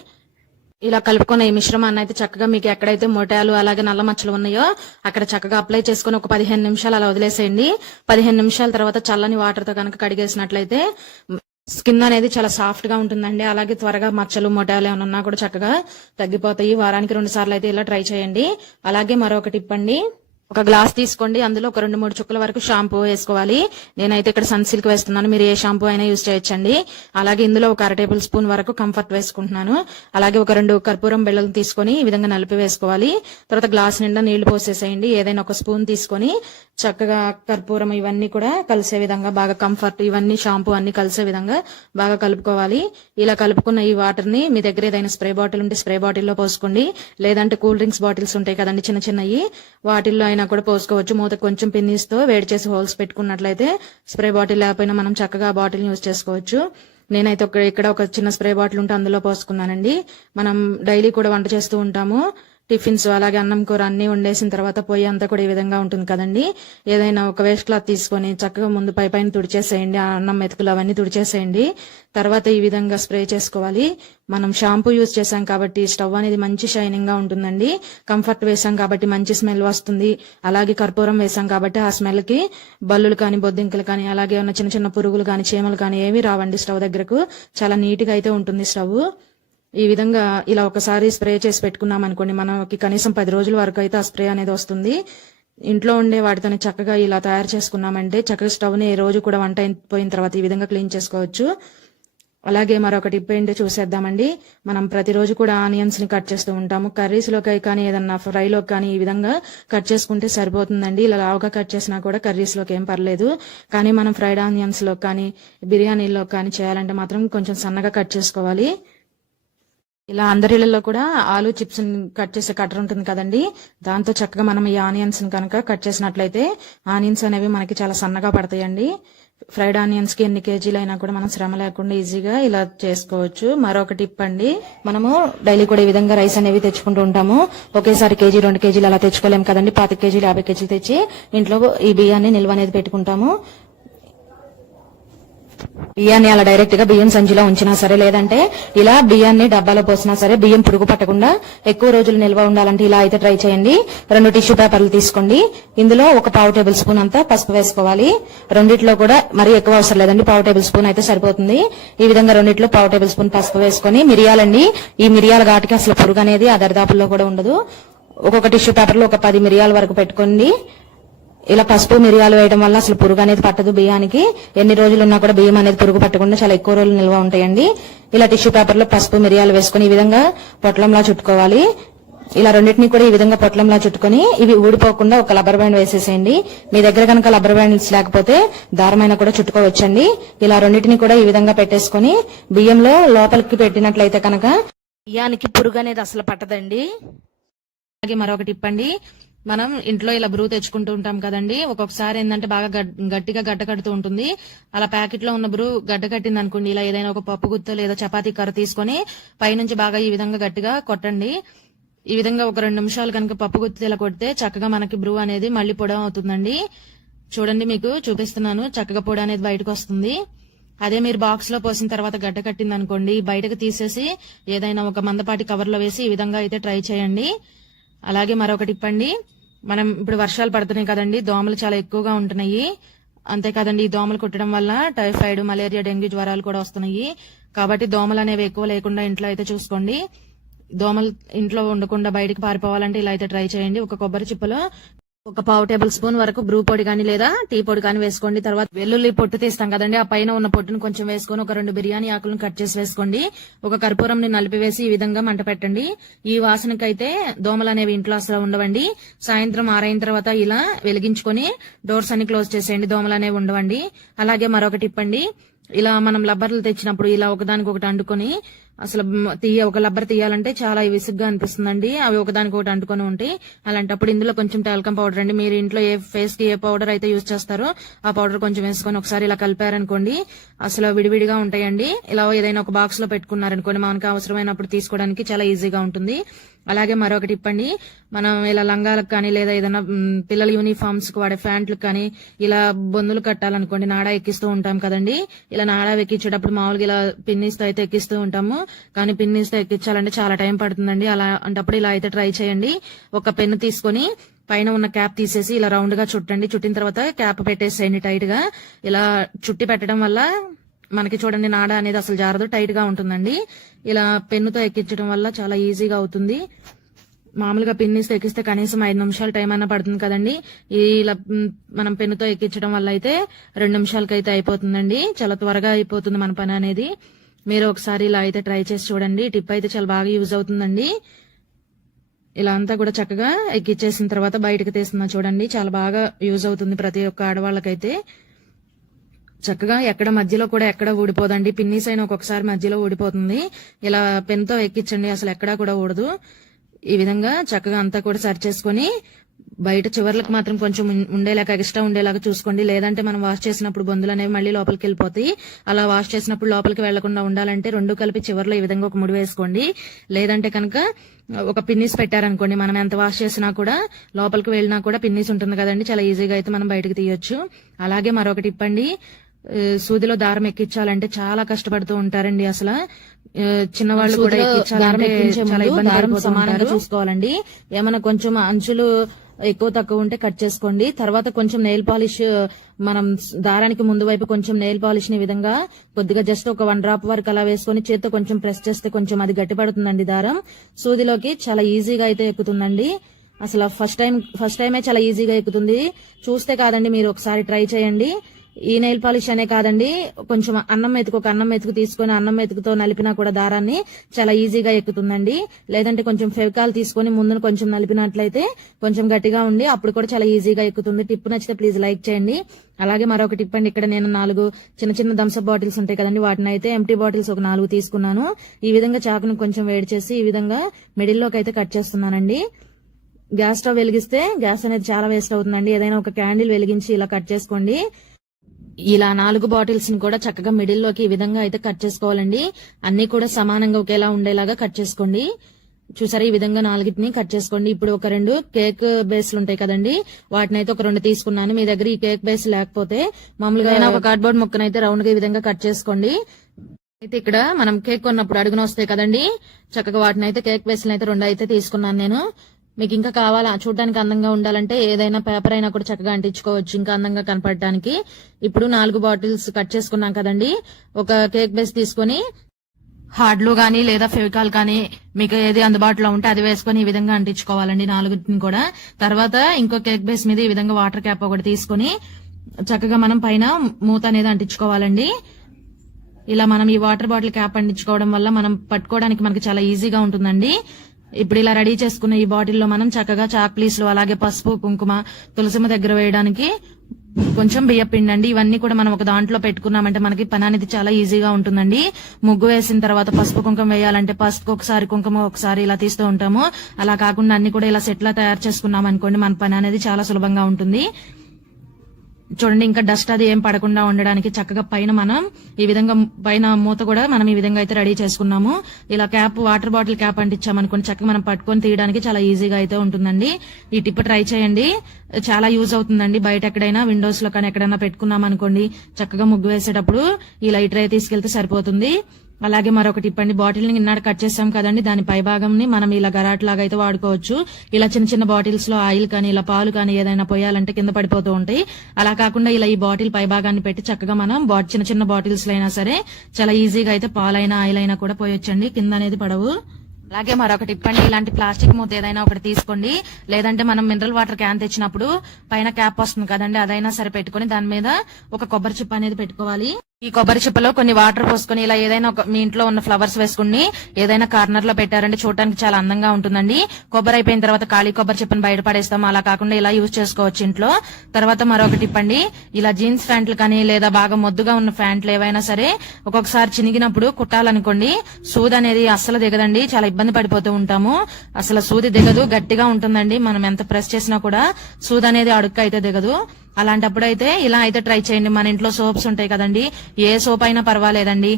ఇలా కలుపుకున్న ఈ మిశ్రమాన్ని అయితే చక్కగా మీకు ఎక్కడైతే మొటాలు అలాగే నల్ల మచ్చలు ఉన్నాయో అక్కడ చక్కగా అప్లై చేసుకుని ఒక పదిహేను నిమిషాలు అలా వదిలేసేయండి. పదిహేను నిమిషాల తర్వాత చల్లని వాటర్తో కనుక కడిగేసినట్లయితే స్కిన్ అనేది చాలా సాఫ్ట్గా ఉంటుందండి. అలాగే త్వరగా మచ్చలు మొటాలు ఏమైనా ఉన్నా కూడా చక్కగా తగ్గిపోతాయి. వారానికి రెండు సార్లు అయితే ఇలా ట్రై చేయండి. అలాగే మరొక టిప్ అండి ఒక గ్లాస్ తీసుకోండి. అందులో ఒక రెండు మూడు చుక్కల వరకు షాంపూ వేసుకోవాలి. నేనైతే ఇక్కడ సన్ సిల్క్ వేస్తున్నాను. మీరు ఏ షాంపూ అయినా యూజ్ చేయొచ్చండి. అలాగే ఇందులో ఒక అర టేబుల్ స్పూన్ వరకు కంఫర్ట్ వేసుకుంటున్నాను. అలాగే ఒక రెండు కర్పూరం బెల్లలు తీసుకొని ఈ విధంగా నలిపి వేసుకోవాలి. తర్వాత గ్లాస్ నిండా నీళ్ళు పోసేసేయండి. ఏదైనా ఒక స్పూన్ తీసుకొని చక్కగా కర్పూరం ఇవన్నీ కూడా కలిసే విధంగా బాగా కంఫర్ట్ ఇవన్నీ షాంపూ అన్ని కలిసే విధంగా బాగా కలుపుకోవాలి. ఇలా కలుపుకున్న ఈ వాటర్ని మీ దగ్గర ఏదైనా స్ప్రే బాటిల్ ఉంటే స్ప్రే బాటిల్లో పోసుకోండి. లేదంటే కూల్ డ్రింక్స్ బాటిల్స్ ఉంటాయి కదండి చిన్న చిన్నవి వాటిల్లో అయినా కూడా పోసుకోవచ్చు. మూత కొంచెం పిన్నిస్తో వేడి చేసి హోల్స్ పెట్టుకున్నట్లయితే స్ప్రే బాటిల్ లేకపోయినా మనం చక్కగా బాటిల్ యూజ్ చేసుకోవచ్చు. నేనైతే ఒక ఇక్కడ ఒక చిన్న స్ప్రే బాటిల్ ఉంటే అందులో పోసుకున్నానండి. మనం డైలీ కూడా వంట చేస్తూ ఉంటాము. టిఫిన్స్ అలాగే అన్నం కూర అన్ని వండేసిన తర్వాత పొయ్యి అంతా కూడా ఈ విధంగా ఉంటుంది కదండి. ఏదైనా ఒక వేస్ట్ క్లాత్ తీసుకొని చక్కగా ముందు పై పైన తుడిచేసేయండి ఆ అన్నం మెతుకులు అవన్నీ తుడిచేసేయండి. తర్వాత ఈ విధంగా స్ప్రే చేసుకోవాలి. మనం షాంపూ యూజ్ చేసాం కాబట్టి స్టవ్ అనేది మంచి షైనింగ్గా ఉంటుందండి. కంఫర్ట్ వేసాం కాబట్టి మంచి స్మెల్ వస్తుంది. అలాగే కర్పూరం వేసాం కాబట్టి ఆ స్మెల్కి బల్లులు కానీ బొద్దింకలు కానీ అలాగే ఉన్న చిన్న చిన్న పురుగులు కానీ చీమలు కానీ ఏమీ రావండి స్టవ్ దగ్గరకు. చాలా నీట్గా అయితే ఉంటుంది స్టవ్. ఈ విధంగా ఇలా ఒకసారి స్ప్రే చేసి పెట్టుకున్నాం అనుకోండి మనకి కనీసం పది రోజుల వరకు అయితే ఆ స్ప్రే అనేది వస్తుంది. ఇంట్లో ఉండే వాటితో చక్కగా ఇలా తయారు చేసుకున్నామంటే చక్కగా స్టవ్ని ఏ రోజు కూడా వంట అయిపోయిన తర్వాత ఈ విధంగా క్లీన్ చేసుకోవచ్చు. అలాగే మరొక టిప్ ఏంటో చూసేద్దామండి. మనం ప్రతిరోజు కూడా ఆనియన్స్ని కట్ చేస్తూ ఉంటాము. కర్రీస్లోకి కానీ ఏదన్నా ఫ్రైలో కానీ ఈ విధంగా కట్ చేసుకుంటే సరిపోతుందండి. ఇలా లావుగా కట్ చేసినా కూడా కర్రీస్లోకి ఏం పర్లేదు. కానీ మనం ఫ్రైడ్ ఆనియన్స్లో కానీ బిర్యానీలో కానీ చేయాలంటే మాత్రం కొంచెం సన్నగా కట్ చేసుకోవాలి. ఇలా అందరిళ్ళలో కూడా ఆలు చిప్స్ కట్ చేసే కట్టర్ ఉంటుంది కదండి. దాంతో చక్కగా మనం ఈ ఆనియన్స్ కనుక కట్ చేసినట్లయితే ఆనియన్స్ అనేవి మనకి చాలా సన్నగా పడతాయండి. ఫ్రైడ్ ఆనియన్స్కి ఎన్ని కేజీలు అయినా కూడా మనం శ్రమ లేకుండా ఈజీగా ఇలా చేసుకోవచ్చు. మరొక టిప్ అండి మనము డైలీ కూడా ఈ విధంగా రైస్ అనేవి తెచ్చుకుంటూ ఉంటాము. ఒకేసారి కేజీ రెండు కేజీలు అలా తెచ్చుకోలేము కదండి. పాతి కేజీలు యాభై కేజీలు తెచ్చి ఇంట్లో ఈ బియ్యాన్ని నిల్వ అనేది పెట్టుకుంటాము. బియ్యాన్ని అలా డైరెక్ట్గా బియ్యం సంచిలో ఉంచినా సరే లేదంటే ఇలా బియ్యాన్ని డబ్బాలో పోసినా సరే బియ్యం పురుగు పట్టకుండా ఎక్కువ రోజులు నిల్వ ఉండాలంటే ఇలా అయితే ట్రై చేయండి. రెండు టిష్యూ పేపర్లు తీసుకోండి. ఇందులో ఒక పావు టేబుల్ స్పూన్ అంతా పసుపు వేసుకోవాలి. రెండిట్లో కూడా మరీ ఎక్కువ అవసరం లేదండి. పావు టేబుల్ స్పూన్ అయితే సరిపోతుంది. ఈ విధంగా రెండిట్లో పావు టేబుల్ స్పూన్ పసుపు వేసుకొని మిరియాలండి ఈ మిరియాల ఘాటుకి అసలు పురుగు అనేది ఆ దరిదాపుల్లో కూడా ఉండదు. ఒక్కొక్క టిష్యూ పేపర్లో ఒక పది మిరియాల వరకు పెట్టుకోండి. ఇలా పసుపు మిరియాలు వేయడం వల్ల అసలు పురుగు అనేది పట్టదు బియ్యానికి. ఎన్ని రోజులు ఉన్నా కూడా బియ్యం అనేది పురుగు పట్టకుండా చాలా ఎక్కువ రోజులు నిల్వ ఉంటాయండి. ఇలా టిష్యూ పేపర్లో పసుపు మిరియాలు వేసుకుని ఈ విధంగా పొట్లంలా చుట్టుకోవాలి. ఇలా రెండింటిని కూడా ఈ విధంగా పొట్లంలా చుట్టుకొని ఇవి ఊడిపోకుండా ఒక లబ్బర్ బ్యాండ్ వేసేసేయండి. మీ దగ్గర కనుక లబ్బర్ బ్యాండ్స్ లేకపోతే దారమైన కూడా చుట్టుకోవచ్చండి. ఇలా రెండింటిని కూడా ఈ విధంగా పెట్టేసుకొని బియ్యంలో లోపలికి పెట్టినట్లయితే కనుక బియ్యానికి పురుగు అనేది అసలు పట్టదండి. అలాగే మరొక టిప్ అండి మనం ఇంట్లో ఇలా బ్రూ తెచ్చుకుంటూ ఉంటాం కదండి. ఒక్కొక్కసారి ఏంటంటే బాగా గట్టిగా గడ్డ కడుతూ ఉంటుంది. అలా ప్యాకెట్లో ఉన్న బ్రూ గడ్డ కట్టింది అనుకోండి ఇలా ఏదైనా ఒక పప్పు గుత్త లేదా చపాతీ కర్ర తీసుకొని పైనుంచి బాగా ఈ విధంగా గట్టిగా కొట్టండి. ఈ విధంగా ఒక రెండు నిమిషాలు కనుక పప్పు గుత్తి ఇలా కొడితే చక్కగా మనకి బ్రూ అనేది మళ్ళీ పొడవు అవుతుందండి. చూడండి మీకు చూపిస్తున్నాను. చక్కగా పొడి అనేది బయటకు వస్తుంది. అదే మీరు బాక్స్లో పోసిన తర్వాత గడ్డ కట్టింది అనుకోండి బయటకు తీసేసి ఏదైనా ఒక మందపాటి కవర్లో వేసి ఈ విధంగా అయితే ట్రై చేయండి. అలాగే మరొకటి ఇప్పండి. మనం ఇప్పుడు వర్షాలు పడుతున్నాయి కదండి దోమలు చాలా ఎక్కువగా ఉంటున్నాయి. అంతేకాదండి ఈ దోమలు కుట్టడం వల్ల టైఫాయిడ్ మలేరియా డెంగ్యూ జ్వరాలు కూడా వస్తున్నాయి. కాబట్టి దోమలు అనేవి ఎక్కువ లేకుండా ఇంట్లో అయితే చూసుకోండి. దోమలు ఇంట్లో ఉండకుండా బయటికి పారిపోవాలంటే ఇలా అయితే ట్రై చేయండి. ఒక కొబ్బరి చిప్పలో ఒక పావు టేబుల్ స్పూన్ వరకు బ్రూ పొడి కానీ లేదా టీ పొడి కానీ వేసుకోండి. తర్వాత వెల్లుల్లి పొట్టు తీస్తాం కదండి. ఆ పైన ఉన్న పొట్టును కొంచెం వేసుకొని ఒక రెండు బిర్యానీ ఆకులను కట్ చేసి వేసుకోండి. ఒక కర్పూరం నలిపివేసి ఈ విధంగా మంట పెట్టండి. ఈ వాసనకైతే దోమలు అనేవి ఇంట్లో అసలు ఉండవండి. సాయంత్రం ఆరైన తర్వాత ఇలా వెలిగించుకొని డోర్స్ అన్ని క్లోజ్ చేసేయండి. దోమలు అనేవి ఉండవండి. అలాగే మరొకటి ఇప్పండి. ఇలా మనం లబ్బర్లు తెచ్చినప్పుడు ఇలా ఒకదానికి ఒకటి అండుకొని అసలు తీయ ఒక రబ్బర్ తీయాలంటే చాలా విసుగ్గా అనిపిస్తుందండి. అవి ఒకదానికి ఒకటి అంటుకొని ఉంటాయి అలాంటప్పుడు ఇందులో కొంచెం టాల్కమ్ పౌడర్ అండి. మీరు ఇంట్లో ఏ ఫేస్కి ఏ పౌడర్ అయితే యూజ్ చేస్తారో ఆ పౌడర్ కొంచెం వేసుకొని ఒకసారి ఇలా కలిపారనుకోండి అసలు విడివిడిగా ఉంటాయండి. ఇలా ఏదైనా ఒక బాక్స్లో పెట్టుకున్నారనుకోండి మనకు అవసరమైనప్పుడు తీసుకోవడానికి చాలా ఈజీగా ఉంటుంది. అలాగే మరొకటి ఇప్పండి. మనం ఇలా లంగాలకు కానీ లేదా ఏదైనా పిల్లల యూనిఫామ్స్కి వాడే ప్యాంట్లకు కానీ ఇలా బొందులు కట్టాలనుకోండి నాడా ఎక్కిస్తూ ఉంటాం కదండి. ఇలా నాడా ఎక్కించేటప్పుడు మామూలుగా ఇలా పిన్నిస్తో అయితే ఎక్కిస్తూ ఉంటాము. కానీ పిన్నిస్తో ఎక్కించాలంటే చాలా టైం పడుతుందండి. అలా అంటప్పుడు ఇలా అయితే ట్రై చేయండి. ఒక పెన్ను తీసుకొని పైన ఉన్న క్యాప్ తీసేసి ఇలా రౌండ్గా చుట్టండి. చుట్టిన తర్వాత క్యాప్ పెట్టేసేయండి టైట్గా ఇలా చుట్టి పెట్టడం వల్ల మనకి చూడండి నాడ అనేది అసలు జారదు టైట్గా ఉంటుందండి. ఇలా పెన్నుతో ఎక్కించడం వల్ల చాలా ఈజీగా అవుతుంది. మామూలుగా పిన్నిస్తే ఎక్కిస్తే కనీసం ఐదు నిమిషాలు టైం అయినా పడుతుంది కదండి. ఇలా మనం పెన్నుతో ఎక్కించడం వల్ల అయితే రెండు నిమిషాలకైతే అయిపోతుందండి. చాలా త్వరగా అయిపోతుంది మన పని అనేది. మీరు ఒకసారి ఇలా అయితే ట్రై చేసి చూడండి. టిప్ అయితే చాలా బాగా యూజ్ అవుతుందండి. ఇలా అంతా కూడా చక్కగా ఎక్కిచ్చేసిన తర్వాత బయటకు తీస్తున్నా చూడండి. చాలా బాగా యూజ్ అవుతుంది ప్రతి ఒక్క ఆడవాళ్ళకైతే. చక్కగా ఎక్కడ మధ్యలో కూడా ఎక్కడ ఊడిపోదండి. పిన్నీస్ అయినా ఒక్కొక్కసారి మధ్యలో ఊడిపోతుంది. ఇలా పెన్తో ఎక్కించండి. అసలు ఎక్కడా కూడా ఊడదు. ఈ విధంగా చక్కగా అంతా కూడా సరి చేసుకొని బయట చివర్లకు మాత్రం కొంచెం ఉండేలాగా ఎక్స్ట్రా ఉండేలాగా చూసుకోండి. లేదంటే మనం వాష్ చేసినప్పుడు బొందులు అనేవి మళ్ళీ లోపలికి వెళ్ళిపోతాయి. అలా వాష్ చేసినప్పుడు లోపలికి వెళ్ళకుండా ఉండాలంటే రెండు కలిపి చివర్లో ఈ విధంగా ఒక ముడి వేసుకోండి. లేదంటే కనుక ఒక పిన్నిస్ పెట్టారనుకోండి. మనం ఎంత వాష్ చేసినా కూడా లోపలికి వెళ్ళినా కూడా పిన్నిస్ ఉంటుంది కదండి. చాలా ఈజీగా అయితే మనం బయటకు తీయొచ్చు. అలాగే మరొకటి ఇప్పండి. సూదిలో దారం ఎక్కించాలంటే చాలా కష్టపడుతూ ఉంటారండి అసలు. చిన్నవాళ్ళు కూడా ఎక్కించాలంటే చాలా ఇబ్బంది. చూసుకోవాలండి. ఏమైనా కొంచెం అంచులు ఎక్కువ తక్కువ ఉంటే కట్ చేసుకోండి. తర్వాత కొంచెం నెయిల్ పాలిష్ మనం దారానికి ముందు వైపు కొంచెం నెయిల్ పాలిష్ని విధంగా కొద్దిగా జస్ట్ ఒక వన్ డ్రాప్ వరకు అలా వేసుకొని చేత్తో కొంచెం ప్రెస్ చేస్తే కొంచెం అది గట్టిపడుతుందండి దారం. సూదిలోకి చాలా ఈజీగా అయితే ఎక్కుతుందండి. అసలు ఫస్ట్ టైం ఫస్ట్ టైమే చాలా ఈజీగా ఎక్కుతుంది. చూస్తే కాదండి మీరు ఒకసారి ట్రై చేయండి. ఈ నెయిల్ పాలిష్ అనే కాదండి. కొంచెం అన్నం మెతుకు ఒక అన్నం మెతుకు తీసుకొని అన్నం మెతుకుతో నలిపినా కూడా దారాన్ని చాలా ఈజీగా ఎక్కుతుందండి. లేదంటే కొంచెం ఫెవికాల్ తీసుకొని ముందున కొంచెం నలిపినట్లయితే కొంచెం గట్టిగా ఉండి అప్పుడు కూడా చాలా ఈజీగా ఎక్కుతుంది. టిప్ నచ్చితే ప్లీజ్ లైక్ చేయండి. అలాగే మరొక టిప్ అండి. ఇక్కడ నేను నాలుగు చిన్న చిన్న థమ్స్అప్ బాటిల్స్ ఉంటాయి కదండి. వాటిని అయితే ఎంటీ బాటిల్స్ ఒక నాలుగు తీసుకున్నాను. ఈ విధంగా చాకును కొంచెం వేడి చేసి ఈ విధంగా మిడిల్లోకి అయితే కట్ చేస్తున్నానండి. గ్యాస్ స్టవ్ వెలిగిస్తే గ్యాస్ అనేది చాలా వేస్ట్ అవుతుందండి. ఏదైనా ఒక క్యాండిల్ వెలిగించి ఇలా కట్ చేసుకోండి. ఇలా నాలుగు బాటిల్స్ని కూడా చక్కగా మిడిల్లోకి ఈ విధంగా అయితే కట్ చేసుకోవాలండి. అన్ని కూడా సమానంగా ఒకేలా ఉండేలాగా కట్ చేసుకోండి. చూసారా ఈ విధంగా నాలుగిటిని కట్ చేసుకోండి. ఇప్పుడు ఒక రెండు కేక్ బేస్లు ఉంటాయి కదండి వాటిని అయితే ఒక రెండు తీసుకున్నాను. మీ దగ్గర ఈ కేక్ బేస్ లేకపోతే మామూలుగా ఒక కార్డ్బోర్డ్ ముక్కనైతే రౌండ్గా ఈ విధంగా కట్ చేసుకోండి. అయితే ఇక్కడ మనం కేక్ కొన్నప్పుడు అడుగున వస్తాయి కదండి చక్కగా వాటిని అయితే కేక్ బేస్లు అయితే రెండు అయితే తీసుకున్నాను నేను. మీకు ఇంకా కావాలా? చూడడానికి అందంగా ఉండాలంటే ఏదైనా పేపర్ అయినా కూడా చక్కగా అంటించుకోవచ్చు ఇంకా అందంగా కనపడడానికి. ఇప్పుడు నాలుగు బాటిల్స్ కట్ చేసుకున్నాం కదండి. ఒక కేక్ బేస్ తీసుకొని హార్డ్లు కానీ లేదా ఫెవికాల్ కానీ మీకు ఏది అందుబాటులో ఉంటే అది వేసుకొని ఈ విధంగా అంటించుకోవాలండి నాలుగుటిని కూడా. తర్వాత ఇంకో కేక్ బేస్ మీద ఈ విధంగా వాటర్ క్యాప్ ఒకటి తీసుకొని చక్కగా మనం పైన మూత అనేది అంటించుకోవాలండి. ఇలా మనం ఈ వాటర్ బాటిల్ క్యాప్ అంటించుకోవడం వల్ల మనం పట్టుకోవడానికి మనకి చాలా ఈజీగా ఉంటుందండి. ఇప్పుడు ఇలా రెడీ చేసుకున్న ఈ బాటిల్లో మనం చక్కగా చాక్లీస్లు అలాగే పసుపు కుంకుమ తులసిమ దగ్గర వేయడానికి కొంచెం బియ్య పిండి అండి ఇవన్నీ కూడా మనం ఒక దాంట్లో పెట్టుకున్నామంటే మనకి పని అనేది చాలా ఈజీగా ఉంటుందండి. ముగ్గు వేసిన తర్వాత పసుపు కుంకుమ వేయాలంటే పసుపు ఒకసారి కుంకుమ ఒకసారి ఇలా తీస్తూ ఉంటాము. అలా కాకుండా అన్ని కూడా ఇలా సెట్లా తయారు చేసుకున్నాం అనుకోండి మన పని అనేది చాలా సులభంగా ఉంటుంది. చూడండి ఇంకా డస్ట్ అది ఏం పడకుండా ఉండడానికి చక్కగా పైన మనం ఈ విధంగా పైన మూత కూడా మనం ఈ విధంగా అయితే రెడీ చేసుకున్నాము. ఇలా క్యాప్ వాటర్ బాటిల్ క్యాప్ అంటించామనుకోండి చక్కగా మనం పట్టుకొని తీయడానికి చాలా ఈజీగా అయితే ఉంటుందండి. ఈ టిప్ ట్రై చేయండి. చాలా యూజ్ అవుతుందండి. బయట ఎక్కడైనా విండోస్లో కానీ ఎక్కడైనా పెట్టుకున్నాం అనుకోండి చక్కగా ముగ్గు వేసేటప్పుడు ఈ లైటర్ అయితే తీసుకెళ్తే సరిపోతుంది. అలాగే మరొకటి ఇప్పండి బాటిల్ని ఇన్నాడు కట్ చేసాం కదండి దాని పై భాగంని మనం ఇలా గరాట్ లాగా అయితే వాడుకోవచ్చు. ఇలా చిన్న చిన్న బాటిల్స్లో ఆయిల్ కానీ ఇలా పాలు కానీ ఏదైనా పోయాలంటే కింద పడిపోతూ ఉంటాయి. అలా కాకుండా ఇలా ఈ బాటిల్ పై భాగాన్ని పెట్టి చక్కగా మనం బా- చిన్న చిన్న బాటిల్స్లో అయినా సరే చాలా ఈజీగా అయితే పాలైనా ఆయిల్ అయినా కూడా పోయొచ్చండి కింద అనేది పడవు. అలాగే మరొకటి ఇప్పండి ఇలాంటి ప్లాస్టిక్ మూత ఏదైనా ఒకటి తీసుకోండి. లేదంటే మనం మినరల్ వాటర్ క్యాన్ తెచ్చినప్పుడు పైన క్యాప్ వస్తుంది కదండి అదైనా సరే పెట్టుకొని దాని మీద ఒక కొబ్బరి చిప్ప అనేది పెట్టుకోవాలి. ఈ కొబ్బరి చిప్పలో కొన్ని వాటర్ పోసుకొని ఇలా ఏదైనా ఒక మీ ఇంట్లో ఉన్న ఫ్లవర్స్ వేసుకుని ఏదైనా కార్నర్లో పెట్టారంటే చూడడానికి చాలా అందంగా ఉంటుందండి. కొబ్బరి అయిపోయిన తర్వాత ఖాళీ కొబ్బరి చిప్పను బయట పడేస్తాం అలా కాకుండా ఇలా యూజ్ చేసుకోవచ్చు ఇంట్లో. తర్వాత మరొకటి ఇప్పండి. ఇలా జీన్స్ ప్యాంట్లు కానీ లేదా బాగా మొద్దుగా ఉన్న ప్యాంట్లు ఏవైనా సరే ఒక్కొక్కసారి చినిగినప్పుడు కుట్టాలనుకోండి సూది అనేది అస్సలు దిగదండి. చాలా ఇబ్బంది పడిపోతూ ఉంటాము. అసలు సూది దిగదు గట్టిగా ఉంటుందండి. మనం ఎంత ప్రెస్ చేసినా కూడా సూది అనేది అడుక్కు అయితే దిగదు. అలాంటప్పుడు అయితే ఇలా అయితే ట్రై చేయండి. మన ఇంట్లో సోప్స్ ఉంటాయి కదండి. ఏ సోప్ అయినా పర్వాలేదండి.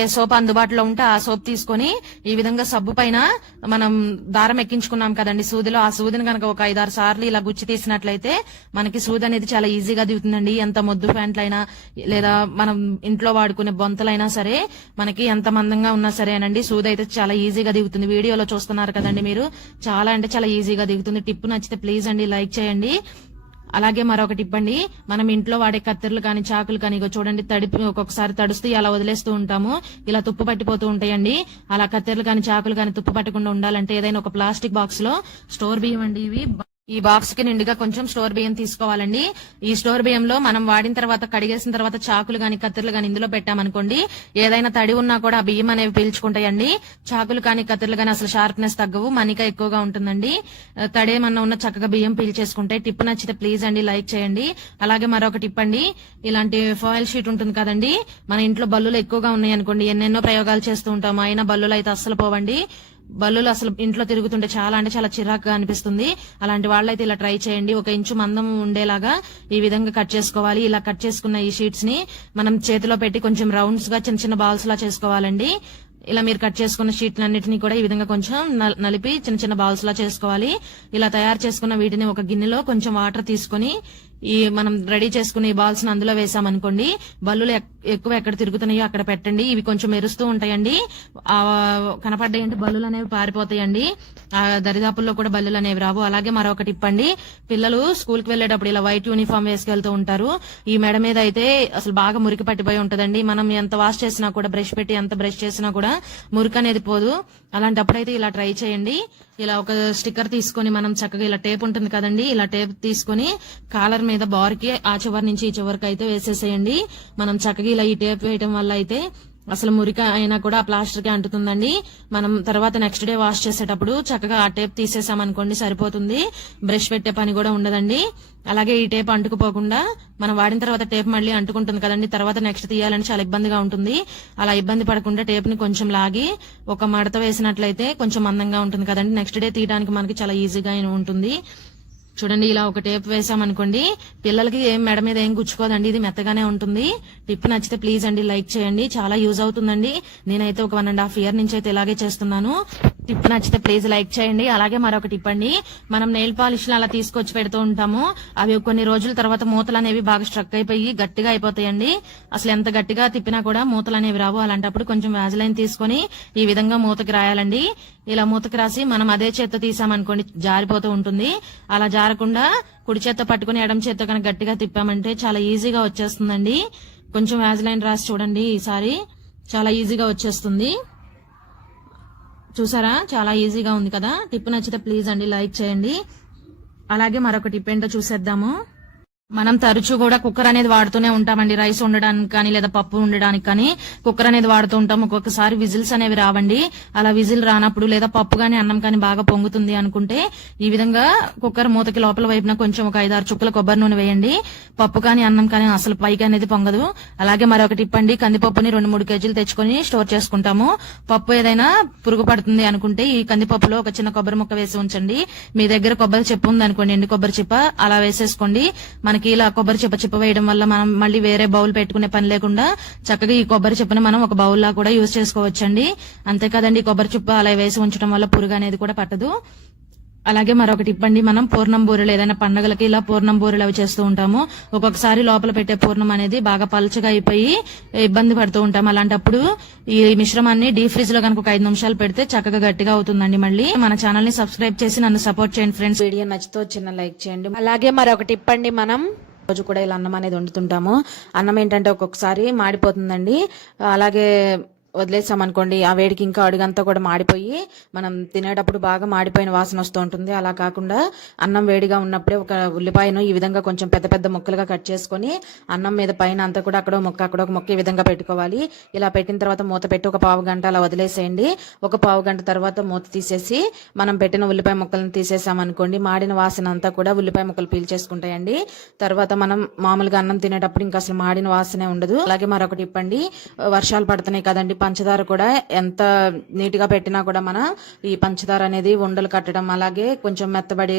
ఏ సోప్ అందుబాటులో ఉంటే ఆ సోప్ తీసుకొని ఈ విధంగా సబ్బు పైన మనం దారం ఎక్కించుకున్నాం కదండి సూదిలో. ఆ సూదిని కనుక ఒక ఐదారు సార్లు ఇలా గుచ్చి తీసినట్లయితే మనకి సూది అనేది చాలా ఈజీగా దిగుతుందండి. ఎంత మొద్దు ప్యాంట్లైనా లేదా మనం ఇంట్లో వాడుకునే బొంతలైనా సరే మనకి ఎంత మందంగా ఉన్నా సరేనండి సూది అయితే చాలా ఈజీగా దిగుతుంది. వీడియోలో చూస్తున్నారు కదండి మీరు. చాలా అంటే చాలా ఈజీగా దిగుతుంది. టిప్ నచ్చితే ప్లీజ్ అండి లైక్ చేయండి. అలాగే మరొకటి ఇవ్వండి. మనం ఇంట్లో వాడే కత్తెరలు కానీ చాకులు కానీ ఇగో చూడండి తడిపి ఒక్కొక్కసారి తడుస్తూ అలా వదిలేస్తూ ఉంటాము. ఇలా తుప్పు పట్టిపోతూ ఉంటాయండి. అలా కత్తెరలు కానీ చాకులు కానీ తుప్పు పట్టకుండా ఉండాలంటే ఏదైనా ఒక ప్లాస్టిక్ బాక్స్లో స్టోర్ బియ్యం అండి ఇవి. ఈ బాక్స్కి నిండుగా కొంచెం స్టోర్ బియ్యం తీసుకోవాలండి. ఈ స్టోర్ బియ్యంలో మనం వాడిన తర్వాత కడిగేసిన తర్వాత చాకులు గాని కత్తెరలు గాని ఇందులో పెట్టామనుకోండి ఏదైనా తడి ఉన్నా కూడా ఆ బియ్యం అనేవి పీల్చుకుంటాయండి. చాకులు కానీ కత్తెరలు కానీ అసలు షార్ప్నెస్ తగ్గవు మనిక ఎక్కువగా ఉంటుందండి. తడేమన్నా ఉన్న చక్కగా బియ్యం పీల్చేసుకుంటాయి టిప్ నచ్చితే ప్లీజ్ అండి లైక్ చేయండి. అలాగే మరొక టిప్ అండి ఇలాంటి ఫాయిల్ షీట్ ఉంటుంది కదండి మన ఇంట్లో బల్లులు ఎక్కువగా ఉన్నాయి అనుకోండి ఎన్నెన్నో ప్రయోగాలు చేస్తూ ఉంటాము అయినా బల్లులు అయితే అస్సలు పోవండి. బల్లులు అసలు ఇంట్లో తిరుగుతుంటే చాలా అంటే చాలా చిరాకుగా అనిపిస్తుంది. అలాంటి వాళ్ళైతే ఇలా ట్రై చేయండి. ఒక ఇంచు మందం ఉండేలాగా ఈ విధంగా కట్ చేసుకోవాలి. ఇలా కట్ చేసుకున్న ఈ షీట్స్ని మనం చేతిలో పెట్టి కొంచెం రౌండ్స్గా చిన్న చిన్న బాల్స్ లా చేసుకోవాలండి. ఇలా మీరు కట్ చేసుకున్న షీట్లన్నిటిని కూడా ఈ విధంగా కొంచెం నలిపి చిన్న చిన్న బాల్స్ లా చేసుకోవాలి. ఇలా తయారు చేసుకున్న వీటిని ఒక గిన్నెలో కొంచెం వాటర్ తీసుకొని ఈ మనం రెడీ చేసుకుని బాల్స్ని అందులో వేసామనుకోండి బల్లులు ఎక్కువ ఎక్కడ తిరుగుతున్నాయో అక్కడ పెట్టండి ఇవి కొంచెం మెరుస్తూ ఉంటాయండి. ఆ కనపడ్డాయంటే బల్లులు అనేవి పారిపోతాయండి. ఆ దరిదాపుల్లో కూడా బల్లులు అనేవి రావు. అలాగే మరొకటి ఇప్పండి. పిల్లలు స్కూల్కి వెళ్ళేటప్పుడు ఇలా వైట్ యూనిఫామ్ వేసుకెళ్తూ ఉంటారు. ఈ మెడ మీద అయితే అసలు బాగా మురికి పట్టిపోయి ఉంటదండి. మనం ఎంత వాష్ చేసినా కూడా బ్రష్ పెట్టి ఎంత బ్రష్ చేసినా కూడా మురికి అనేది పోదు. అలాంటప్పుడైతే ఇలా ట్రై చేయండి. ఇలా ఒక స్టిక్కర్ తీసుకొని మనం చక్కగా ఇలా టేప్ ఉంటుంది కదండి ఇలా టేప్ తీసుకొని కాలర్ మీద మీద బార్కి ఆ చివరి నుంచి ఈ చివరికి అయితే వేసేసేయండి. మనం చక్కగా ఇలా ఈ టేప్ వేయటం వల్ల అయితే అసలు మురిక అయినా కూడా ఆ ప్లాస్టర్కి అంటుతుందండి. మనం తర్వాత నెక్స్ట్ డే వాష్ చేసేటప్పుడు చక్కగా ఆ టేప్ తీసేసామనుకోండి సరిపోతుంది. బ్రష్ పెట్టే పని కూడా ఉండదండి. అలాగే ఈ టేప్ అంటుకుపోకుండా మనం వాడిన తర్వాత టేప్ మళ్ళీ అంటుకుంటుంది కదండి. తర్వాత నెక్స్ట్ తీయాలని చాలా ఇబ్బందిగా ఉంటుంది. అలా ఇబ్బంది పడకుండా టేప్ని కొంచెం లాగి ఒక మడత వేసినట్లయితే కొంచెం అందంగా ఉంటుంది కదండి. నెక్స్ట్ డే తీయడానికి మనకి చాలా ఈజీగా ఉంటుంది. చూడండి ఇలా ఒక టేప్ వేసామనుకోండి పిల్లలకి ఏం మెడ మీద ఏం గుచ్చుకోదండి ఇది మెత్తగానే ఉంటుంది. టిప్ నచ్చితే ప్లీజ్ అండి లైక్ చేయండి చాలా యూజ్ అవుతుందండి. నేనైతే ఒక వన్ అండ్ హాఫ్ ఇయర్ నుంచి అయితే ఇలాగే చేస్తున్నాను. టిప్ నచ్చితే ప్లీజ్ లైక్ చేయండి. అలాగే మరొక టిప్ అండి మనం నెయిల్ పాలిష్ అలా తీసుకొచ్చి పెడుతూ ఉంటాము. అవి కొన్ని రోజుల తర్వాత మూతలు అనేవి బాగా స్ట్రక్ అయిపోయి గట్టిగా అయిపోతాయండి. అసలు ఎంత గట్టిగా తిప్పినా కూడా మూతలు అనేవి రావు. అలాంటప్పుడు కొంచెం వ్యాజిలైన్ తీసుకొని ఈ విధంగా మూతకి రాయాలండి. ఇలా మూతకి రాసి మనం అదే చేత్తో తీసామనుకోండి జారిపోతూ ఉంటుంది. అలా జారకుండా కుడి చేత్తో పట్టుకుని ఎడం చేత్తో కనుక గట్టిగా తిప్పామంటే చాలా ఈజీగా వచ్చేస్తుందండి. కొంచెం వ్యాజిలైన్ రాసి చూడండి ఈసారి. చాలా ఈజీగా వచ్చేస్తుంది. చూసారా? చాలా ఈజీగా ఉంది కదా? టిప్ నచ్చితే ప్లీజ్ అండి లైక్ చేయండి. అలాగే మరొక టిప్ ఏంటో చూసేద్దాము. మనం తరచూ కూడా కుక్కర్ అనేది వాడుతూనే ఉంటామండి. రైస్ ఉండడానికి కానీ లేదా పప్పు ఉండడానికి కానీ కుక్కర్ అనేది వాడుతూ ఉంటాం. ఒక్కొక్కసారి విజిల్స్ అనేవి రావండి. అలా విజిల్ రానప్పుడు లేదా పప్పు కానీ అన్నం కానీ బాగా పొంగుతుంది అనుకుంటే ఈ విధంగా కుక్కర్ మూతకి లోపల వైపున కొంచెం ఒక ఐదారు చుక్కల కొబ్బరి నూనె వేయండి. పప్పు కానీ అన్నం కానీ అసలు పైకి అనేది పొంగదు. అలాగే మరొకటి ఇప్పండి. కందిపప్పుని రెండు మూడు కేజీలు తెచ్చుకొని స్టోర్ చేసుకుంటాము. పప్పు ఏదైనా పురుగు పడుతుంది అనుకుంటే ఈ కందిపప్పులో ఒక చిన్న కొబ్బరి ముక్క వేసి ఉంచండి. మీ దగ్గర కొబ్బరి చెప్పు ఉంది అనుకోండి ఎండు కొబ్బరి చిప్ప అలా వేసేసుకోండి. మనకి ఇలా కొబ్బరి చిప్ప చిప్ప వేయడం వల్ల మనం మళ్ళీ వేరే బౌల్ పెట్టుకునే పని లేకుండా చక్కగా ఈ కొబ్బరి చెప్పని మనం ఒక బౌల్ లా కూడా యూజ్ చేసుకోవచ్చండి. అంతేకాదండి ఈ కొబ్బరి చిప్ప అలా వేసి ఉంచడం వల్ల పురుగు అనేది కూడా పట్టదు. అలాగే మరొకటి ఇప్పండి మనం పూర్ణం బూరెలు ఏదైనా పండగలకి ఇలా పూర్ణం బూరెలు అవి చేస్తూ ఉంటాము. ఒక్కొక్కసారి లోపల పెట్టే పూర్ణం అనేది బాగా పలుచగా అయిపోయి ఇబ్బంది పడుతూ ఉంటాం. అలాంటప్పుడు ఈ మిశ్రమాన్ని డీ ఫ్రిజ్లో కనుక ఒక ఐదు నిమిషాలు పెడితే చక్కగా గట్టిగా అవుతుందండి మళ్ళీ. మన ఛానల్ని సబ్స్క్రైబ్ చేసి నన్ను సపోర్ట్ చేయండి ఫ్రెండ్స్. వీడియో నచ్చితే చిన్న లైక్ చేయండి. అలాగే మరొకటి ఇప్పండి మనం రోజు కూడా ఇలా అన్నం అనేది వండుతుంటాము. అన్నం ఏంటంటే ఒక్కొక్కసారి మాడిపోతుందండి. అలాగే వదిలేసామనుకోండి ఆ వేడికి ఇంకా అడుగంతా కూడా మాడిపోయి మనం తినేటప్పుడు బాగా మాడిపోయిన వాసన వస్తూ ఉంటుంది. అలా కాకుండా అన్నం వేడిగా ఉన్నప్పుడే ఒక ఉల్లిపాయను ఈ విధంగా కొంచెం పెద్ద పెద్ద ముక్కలుగా కట్ చేసుకొని అన్నం మీద పైన అంతా కూడా అక్కడ ముక్క అక్కడ ఒక ముక్క ఈ విధంగా పెట్టుకోవాలి. ఇలా పెట్టిన తర్వాత మూత పెట్టి ఒక పావు గంట అలా వదిలేసేయండి. ఒక పావు గంట తర్వాత మూత తీసేసి మనం పెట్టిన ఉల్లిపాయ ముక్కలను తీసేసామనుకోండి మాడిన వాసన అంతా కూడా ఉల్లిపాయ ముక్కలు పీల్చేసుకుంటాయండి. తర్వాత మనం మామూలుగా అన్నం తినేటప్పుడు ఇంకా అసలు మాడిన వాసనే ఉండదు. అలాగే మరొకటి ఇప్పండి వర్షాలు పడుతున్నాయి కదండి పంచదార కూడా ఎంత నీట్గా పెట్టినా కూడా మన ఈ పంచదార అనేది ఉండలు కట్టడం అలాగే కొంచెం మెత్తబడి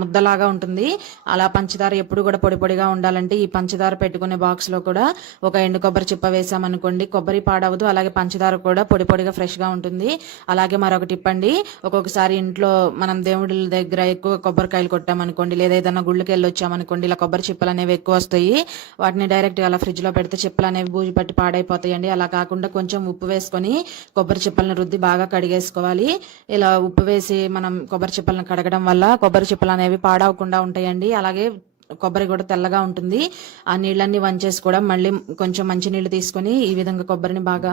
ముద్దలాగా ఉంటుంది. అలా పంచదార ఎప్పుడు కూడా పొడి పొడిగా ఉండాలంటే ఈ పంచదార పెట్టుకునే బాక్స్లో కూడా ఒక ఎండు కొబ్బరి చిప్ప వేసామనుకోండి కొబ్బరి పాడవదు. అలాగే పంచదార కూడా పొడి పొడిగా ఫ్రెష్గా ఉంటుంది. అలాగే మరొకటి ఇప్పండి ఒక్కొక్కసారి ఇంట్లో మనం దేవుడి దగ్గర ఎక్కువ కొబ్బరికాయలు కొట్టామనుకోండి లేదా ఏదైనా గుళ్ళకి వెళ్ళి వచ్చామనుకోండి ఇలా కొబ్బరి చిప్పలు అనేవి ఎక్కువ వస్తాయి. వాటిని డైరెక్ట్గా అలా ఫ్రిడ్జ్లో పెడితే చిప్పలు అనేవి బూజు పట్టి పాడైపోతాయండి. అలా కాకుండా కొంచెం ఉప్పు వేసుకొని కొబ్బరి చిప్పలను రుద్ది బాగా కడిగేసుకోవాలి. ఇలా ఉప్పు వేసి మనం కొబ్బరి చిప్పలను కడగడం వల్ల కొబ్బరి చిప్పలు అనేవి పాడవకుండా ఉంటాయండి. అలాగే కొబ్బరి కూడా తెల్లగా ఉంటుంది. ఆ నీళ్ళన్ని వంచేసి కూడా మళ్ళీ కొంచెం మంచి నీళ్ళు తీసుకొని ఈ విధంగా కొబ్బరిని బాగా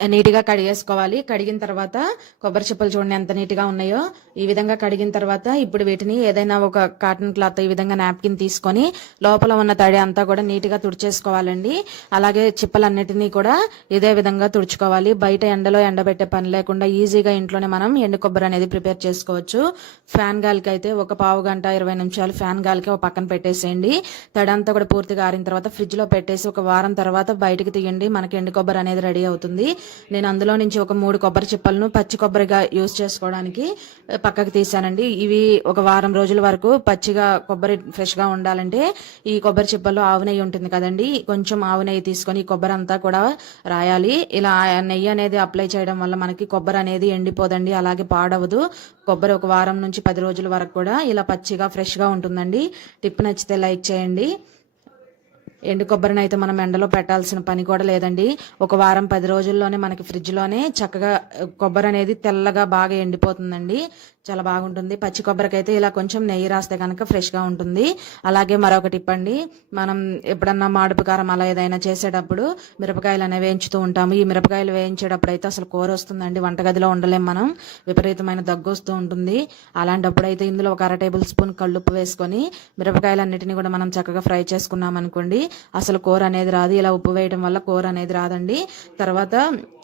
నీట్గా కడిగేసుకోవాలి. కడిగిన తర్వాత కొబ్బరి చిప్పలు చూడండి ఎంత నీట్గా ఉన్నాయో. ఈ విధంగా కడిగిన తర్వాత ఇప్పుడు వీటిని ఏదైనా ఒక కాటన్ క్లాత్ ఈ విధంగా నాప్కిన్ తీసుకొని లోపల ఉన్న తడి అంతా కూడా నీట్గా తుడిచేసుకోవాలండి. అలాగే చిప్పలన్నిటినీ కూడా ఇదే విధంగా తుడుచుకోవాలి. బయట ఎండలో ఎండబెట్టే పని లేకుండా ఈజీగా ఇంట్లోనే మనం ఎండు కొబ్బరి అనేది ప్రిపేర్ చేసుకోవచ్చు. ఫ్యాన్ గాలికి అయితే ఒక పావు గంట ఇరవై నిమిషాలు ఫ్యాన్ గాలికి ఒక పక్కన పెట్టేసేయండి. తడి అంతా కూడా పూర్తిగా ఆరిన తర్వాత ఫ్రిడ్జ్లో పెట్టేసి ఒక వారం తర్వాత బయటకు తీయండి. మనకి ఎండు కొబ్బరి అనేది రెడీ అవుతుంది. నేను అందులో నుంచి ఒక మూడు కొబ్బరి చిప్పలను పచ్చి కొబ్బరిగా యూస్ చేసుకోవడానికి పక్కకు తీసానండి ఇవి ఒక వారం రోజుల వరకు పచ్చిగా కొబ్బరి ఫ్రెష్గా ఉండాలంటే ఈ కొబ్బరి చిప్పల్లో ఆవు నెయ్యి ఉంటుంది కదండి. కొంచెం ఆవు నెయ్యి తీసుకొని కొబ్బరి అంతా కూడా రాయాలి. ఇలా ఆ నెయ్యి అనేది అప్లై చేయడం వల్ల మనకి కొబ్బరి అనేది ఎండిపోదండి అలాగే పాడవదు. కొబ్బరి ఒక వారం నుంచి పది రోజుల వరకు కూడా ఇలా పచ్చిగా ఫ్రెష్గా ఉంటుందండి. టిప్ నచ్చితే లైక్ చేయండి. ఎండు కొబ్బరిని అయితే మనం ఎండలో పెట్టాల్సిన పని కూడా లేదండి. ఒక వారం పది రోజుల్లోనే మనకి ఫ్రిడ్జ్లోనే చక్కగా కొబ్బరి అనేది తెల్లగా బాగా ఎండిపోతుందండి. చాలా బాగుంటుంది. పచ్చి కొబ్బరికైతే ఇలా కొంచెం నెయ్యి రాస్తే కనుక ఫ్రెష్గా ఉంటుంది. అలాగే మరొకటి ఇప్పండి. మనం ఎప్పుడన్నా మాడుపు కారం అలా ఏదైనా చేసేటప్పుడు మిరపకాయలు అనేవి వేయించుతూ ఉంటాము. ఈ మిరపకాయలు వేయించేటప్పుడు అయితే అసలు కూర వస్తుందండి. వంటగదిలో ఉండలేం మనం. విపరీతమైన దగ్గు వస్తూ ఉంటుంది. అలాంటప్పుడు అయితే ఇందులో ఒక అర టేబుల్ స్పూన్ కళ్ళుప్పు వేసుకొని మిరపకాయలన్నిటిని కూడా మనం చక్కగా ఫ్రై చేసుకున్నాం అనుకోండి అసలు కూర అనేది రాదు. ఇలా ఉప్పు వేయడం వల్ల కూర అనేది రాదండి. తర్వాత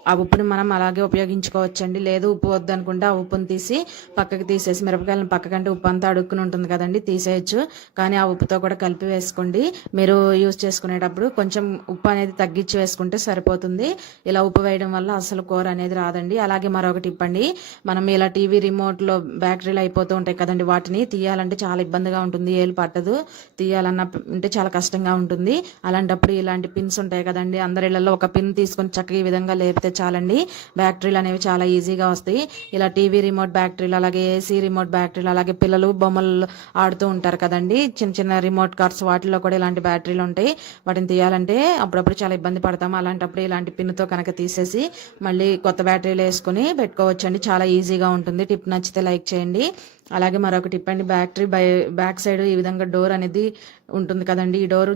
ఆ ఉప్పుని మనం అలాగే ఉపయోగించుకోవచ్చండి. లేదు ఉప్పు వద్దనుకుంటే ఆ ఉప్పుని తీసి పక్కకి తీసేసి మిరపకాయలను పక్కకంటే ఉప్పు అంతా అడుక్కుని ఉంటుంది కదండి తీసేయచ్చు. కానీ ఆ ఉప్పుతో కూడా కలిపి వేసుకోండి. మీరు యూజ్ చేసుకునేటప్పుడు కొంచెం ఉప్పు అనేది తగ్గించి వేసుకుంటే సరిపోతుంది. ఇలా ఉప్పు వేయడం వల్ల అసలు కూర అనేది రాదండి. అలాగే మరొకటి ఇప్పండి. మనం ఇలా టీవీ రిమోట్లో బ్యాటరీలు అయిపోతూ ఉంటాయి కదండి వాటిని తీయాలంటే చాలా ఇబ్బందిగా ఉంటుంది ఏలు పట్టదు. తీయాలన్న అంటే చాలా కష్టంగా ఉంటుంది. అలాంటప్పుడు ఇలాంటి పిన్స్ ఉంటాయి కదండి అందరి ఇళ్ళలో ఒక పిన్ తీసుకొని చక్కగా ఈ విధంగా లేపితే చాలండి. బ్యాటరీలు అనేవి చాలా ఈజీగా వస్తాయి. ఇలా టీవీ రిమోట్ బ్యాటరీలు అలాగే ఏసీ రిమోట్ బ్యాటరీలు అలాగే పిల్లలు బొమ్మలు ఆడుతూ ఉంటారు కదండి. చిన్న చిన్న రిమోట్ కార్స్ వాటిలో కూడా ఇలాంటి బ్యాటరీలు ఉంటాయి. వాటిని తీయాలంటే అప్పుడప్పుడు చాలా ఇబ్బంది పడతాము అలాంటప్పుడు ఇలాంటి పిన్నుతో కనుక తీసేసి మళ్ళీ కొత్త బ్యాటరీలు వేసుకుని పెట్టుకోవచ్చండి. చాలా ఈజీగా ఉంటుంది. టిప్ నచ్చితే లైక్ చేయండి. అలాగే మరొక టిప్ అండి. బ్యాటరీ బై బ్యాక్ సైడ్ ఈ విధంగా డోర్ అనేది ఉంటుంది కదండి. ఈ డోర్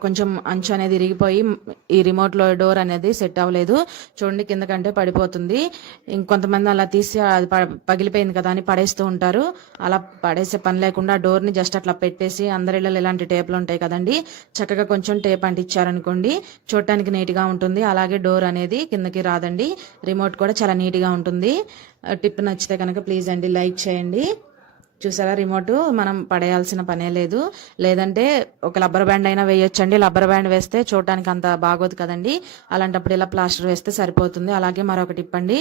కొంచెం అంచు అనేది ఇరిగిపోయి ఈ రిమోట్లో డోర్ అనేది సెట్ అవ్వలేదు. చూడండి కిందకంటే పడిపోతుంది. ఇంకొంతమంది అలా తీసి అది ప- పగిలిపోయింది కదా అని పడేస్తూ ఉంటారు. అలా పడేసే పని లేకుండా ఆ జస్ట్ అట్లా పెట్టేసి అందరి ఇలాంటి టేపులు ఉంటాయి కదండి. చక్కగా కొంచెం టేప్ అంటించారనుకోండి చూడటానికి నీట్గా ఉంటుంది. అలాగే డోర్ అనేది కిందకి రాదండి. రిమోట్ కూడా చాలా నీట్గా ఉంటుంది. టిప్ నచ్చితే కనుక ప్లీజ్ అండి లైక్ చేయండి. చూసారా రిమోట్? మనం పడేయాల్సిన పనే లేదు. లేదంటే ఒక రబ్బర్ బ్యాండ్ అయినా వేయొచ్చండి. రబ్బర్ బ్యాండ్ వేస్తే చూడటానికి అంత బాగోదు కదండి. అలాంటప్పుడు ఇలా ప్లాస్టర్ వేస్తే సరిపోతుంది. అలాగే మరొకటి ఇప్పండి.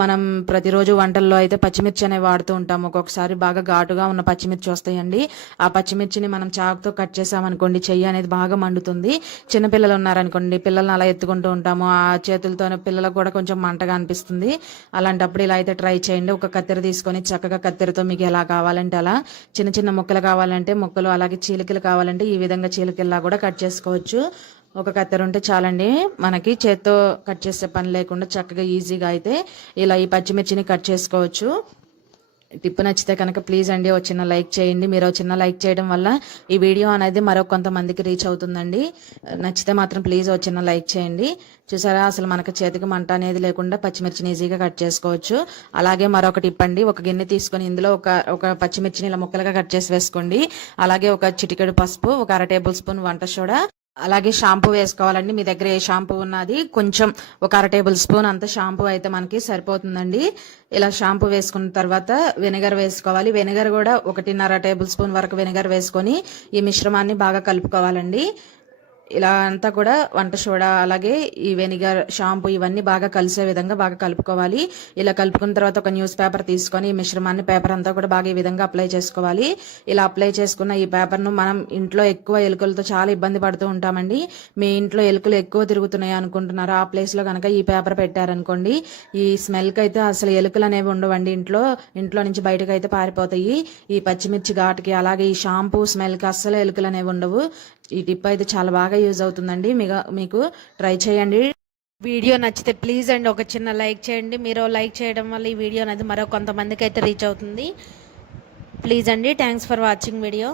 మనం ప్రతిరోజు వంటల్లో అయితే పచ్చిమిర్చి అనేవి వాడుతూ ఉంటాం ఒక్కొక్కసారి బాగా ఘాటుగా ఉన్న పచ్చిమిర్చి వస్తాయండి. ఆ పచ్చిమిర్చిని మనం చాకుతో కట్ చేసామనుకోండి చెయ్యి అనేది బాగా మండుతుంది. చిన్నపిల్లలు ఉన్నారనుకోండి పిల్లల్ని అలా ఎత్తుకుంటూ ఉంటాము. ఆ చేతులతో పిల్లలకు కూడా కొంచెం మంటగా అనిపిస్తుంది. అలాంటప్పుడు ఇలా అయితే ట్రై చేయండి. ఒక కత్తెర తీసుకొని చక్కగా కత్తెరతో మీకు ఎలా కావాలి కావాలంటే అలా చిన్న చిన్న ముక్కలు కావాలంటే ముక్కలు అలాగే చీలికలు కావాలంటే ఈ విధంగా చీలికల్లా కూడా కట్ చేసుకోవచ్చు. ఒక కత్తెర ఉంటే చాలండి. మనకి చేత్తో కట్ చేసే పని లేకుండా చక్కగా ఈజీగా అయితే ఇలా ఈ పచ్చిమిర్చిని కట్ చేసుకోవచ్చు. టిప్ నచ్చితే కనుక ప్లీజ్ అండి ఒక చిన్న లైక్ చేయండి. మీరు ఒక చిన్న లైక్ చేయడం వల్ల ఈ వీడియో అనేది మరో కొంతమందికి రీచ్ అవుతుందండి. నచ్చితే మాత్రం ప్లీజ్ ఒక చిన్న లైక్ చేయండి. చూసారా అసలు మనకు చేతికి మంట అనేది లేకుండా పచ్చిమిర్చిని ఈజీగా కట్ చేసుకోవచ్చు. అలాగే మరొక టిప్ అండి ఒక గిన్నె తీసుకొని ఇందులో ఒక ఒక పచ్చిమిర్చిని ఇలా ముక్కలుగా కట్ చేసి వేసుకోండి. అలాగే ఒక చిటికెడు పసుపు ఒక అర టేబుల్ స్పూన్ వంట సోడా అలాగే షాంపూ వేసుకోవాలండి. మీ దగ్గర ఏ షాంపూ ఉన్నది? కొంచెం ఒక అర టేబుల్ స్పూన్ అంత షాంపూ అయితే మనకి సరిపోతుందండి. ఇలా షాంపూ వేసుకున్న తర్వాత వెనిగర్ వేసుకోవాలి. వెనిగర్ కూడా ఒకటిన్నర టేబుల్ స్పూన్ వరకు వెనిగర్ వేసుకొని ఈ మిశ్రమాన్ని బాగా కలుపుకోవాలండి. ఇలా అంతా కూడా వంట సోడా అలాగే ఈ వెనిగర్ షాంపూ ఇవన్నీ బాగా కలిసే విధంగా బాగా కలుపుకోవాలి. ఇలా కలుపుకున్న తర్వాత ఒక న్యూస్ పేపర్ తీసుకొని ఈ మిశ్రమాన్ని పేపర్ అంతా కూడా బాగా ఈ విధంగా అప్లై చేసుకోవాలి. ఇలా అప్లై చేసుకున్న ఈ పేపర్ను మనం ఇంట్లో ఎక్కువ ఎలుకలతో చాలా ఇబ్బంది పడుతూ ఉంటామండి. మీ ఇంట్లో ఎలుకలు ఎక్కువ తిరుగుతున్నాయి అనుకుంటున్నారు? ఆ ప్లేస్లో కనుక ఈ పేపర్ పెట్టారనుకోండి ఈ స్మెల్కి అయితే అసలు ఎలుకలు అనేవి ఉండవండి ఇంట్లో. ఇంట్లో నుంచి బయటకు అయితే పారిపోతాయి. ఈ పచ్చిమిర్చి ఘాటుకి అలాగే ఈ షాంపూ స్మెల్కి అస్సలు ఎలుకలు అనేవి ఉండవు. ఈ టిప్ అయితే చాలా బాగా యూజ్ అవుతుందండి. మీకు మీకు ట్రై చేయండి. వీడియో నచ్చితే ప్లీజ్ అండి ఒక చిన్న లైక్ చేయండి. మీరు లైక్ చేయడం వల్ల ఈ వీడియో అనేది మరో కొంతమందికి అయితే రీచ్ అవుతుంది. ప్లీజ్ అండి. Thanks for watching video.